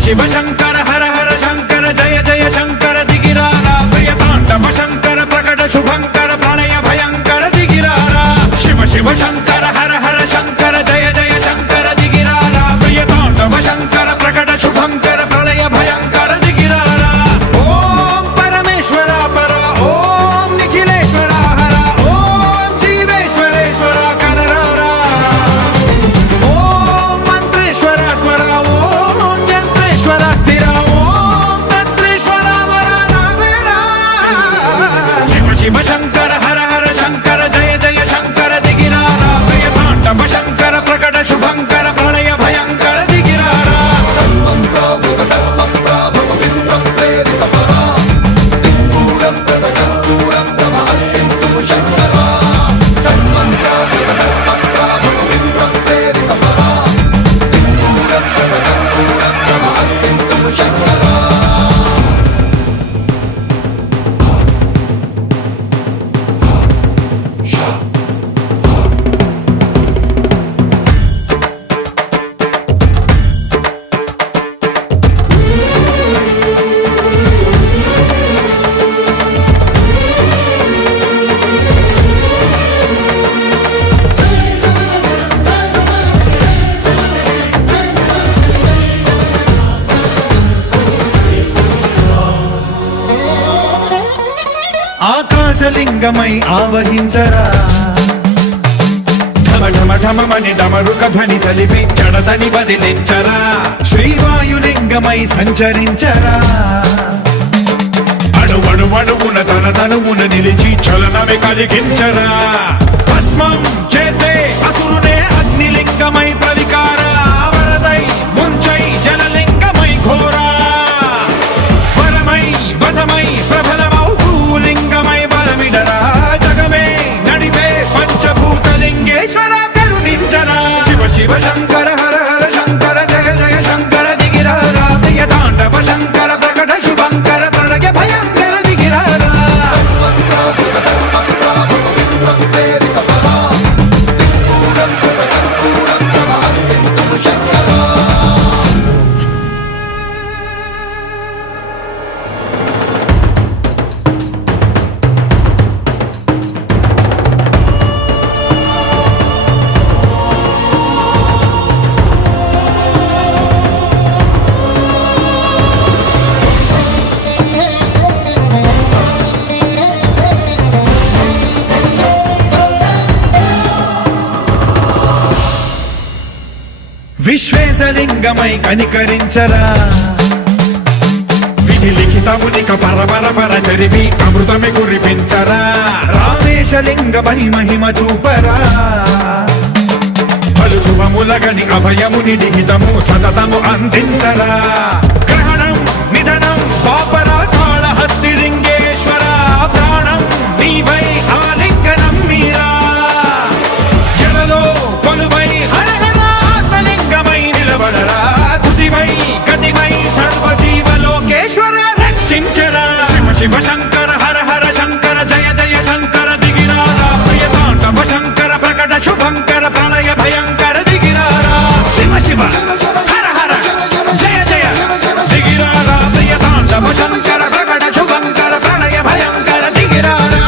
శివ శంకర హర హర శంకర జయ జయ శంకర దిగిరారా ప్రియతాండవ శంకర ప్రకట శుభంకర ప్రళయ భయంకర దిగిరారా శివ శివ శంకర హర హర శంకర జయ జయ శంకర దిగిరారా ప్రియతాండవ శంకర ప్రకట శుభంకర ప్రళయ భయంకర దిగిరారా ఓం పరమేశ్వర పర ఓం నిఖిలేశ్వర హర ఓం జీవేశ్వరేశ్వర కరరారా ఓం మంత్రేశ్వర స్వర ఓం యంత్రేశ్వర స్థిర ఓం తంత్రేశ్వర వర రావేరా శివ శివ శంకర హర హర శంకర జయ జయ శంకర దిగిరారా ప్రియతాండవ శంకర ప్రకట శుభంకర ప్రళయ భయంకర దిగిరారా ఆకాశలింగమై ఆవహించరా ఢమ ఢమ ఢమమని డమరుక ధ్వని సలిపి జడదని వదిలించరా శ్రీవాయులింగమై సంచరించరా అణువణువున తన తనువున నిలిచి చలనమే కలిగించరా భస్మం చేసే అసురునే అగ్నిలింగమై ప్రవికార వరదై ముంచై జలలింగమై ఘోరా వరమై వసమై ప్రబలమౌ భూలింగమై బలమిడరా జగమే నడిపే పంచభూతలింగేశ్వర కరుణించరా శివ శివ శంకర హర హర శంకర జయ జయ శంకర దిగిరారా ప్రియతాండవ శంకర ప్రకట శుభంకర ప్రళయ భయంకర దిగిరారా విశ్వేశలింగమై కనికరించరా విధి లిఖితమునిక పరపర పర జరిపి అమృతమి కురిపించరా రామేశలింగమై మహిమ చూపరా పలు శుభములగని అభయముని లిఖితము సతతము అందించరా గ్రహణం నిధనం పాపరా కాళహస్తి లింగేశ్వర ప్రాణం నీవై ఆలింగనం మీరా జలలో కొలువై హర హర ఆత్మలింగమై నిలబడరా తుదివై గతివై సర్వజీవలోకేశ్వర రక్షించరా శివ శివ శంకర హర హర శంకర జయ జయ శంకర దిగిరారా ప్రియతాండవ శంకర ప్రకట శుభంకర ప్రళయ భయంకర దిగిరారా శివ శివ హర హర జయ జయ దిగిరారా ప్రియతాండవ శంకర ప్రకట శుభంకర ప్రళయ భయంకర దిగిరారా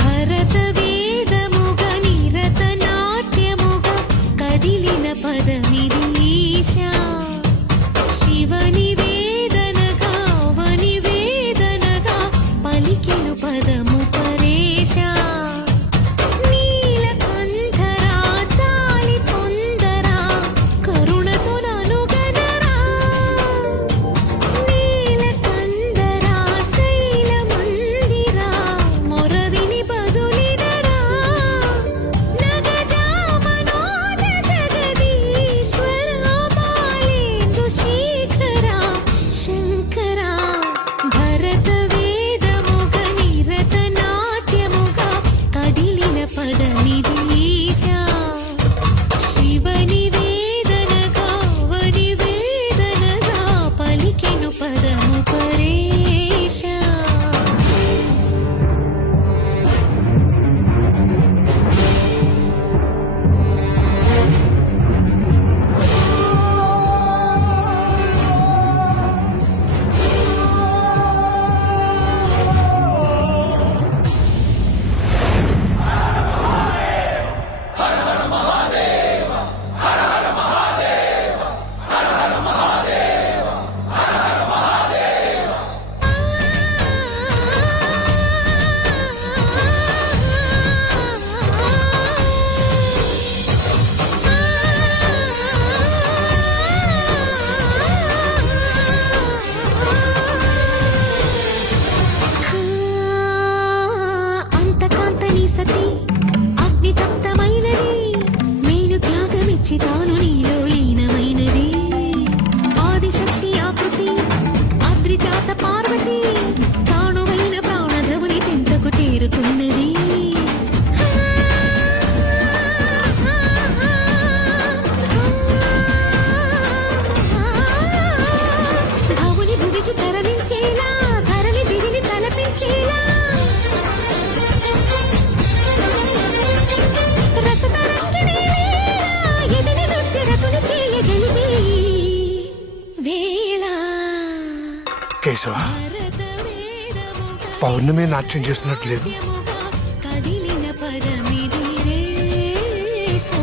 భరత వేదముగ నిరత నాట్య కేశవ, పౌర్ణమి నాట్యం చేస్తున్నట్టు లేదు. కదిలిన పరమిది రేషా.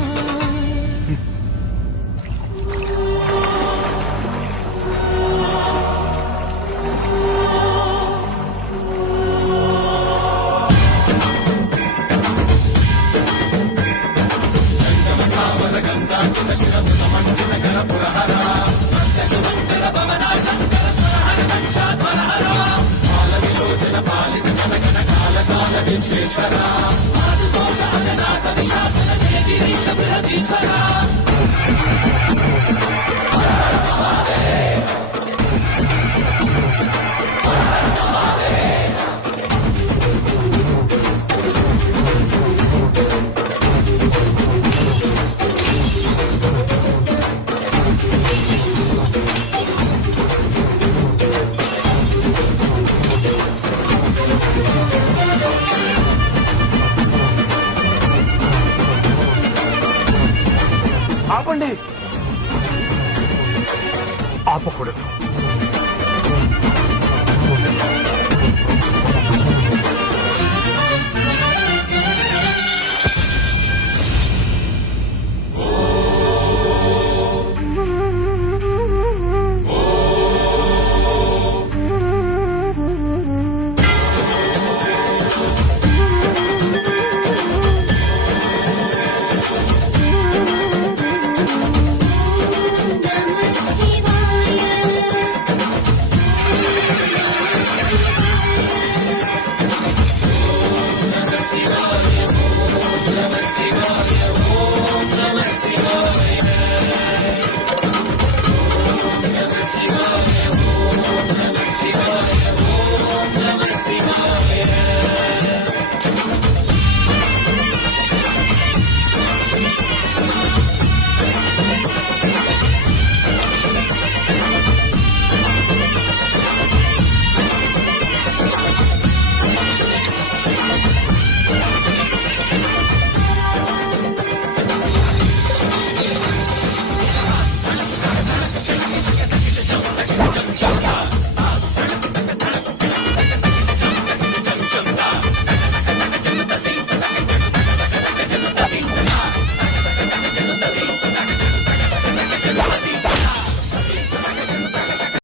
ఆపండి. ఆపకూడదు. శివాయ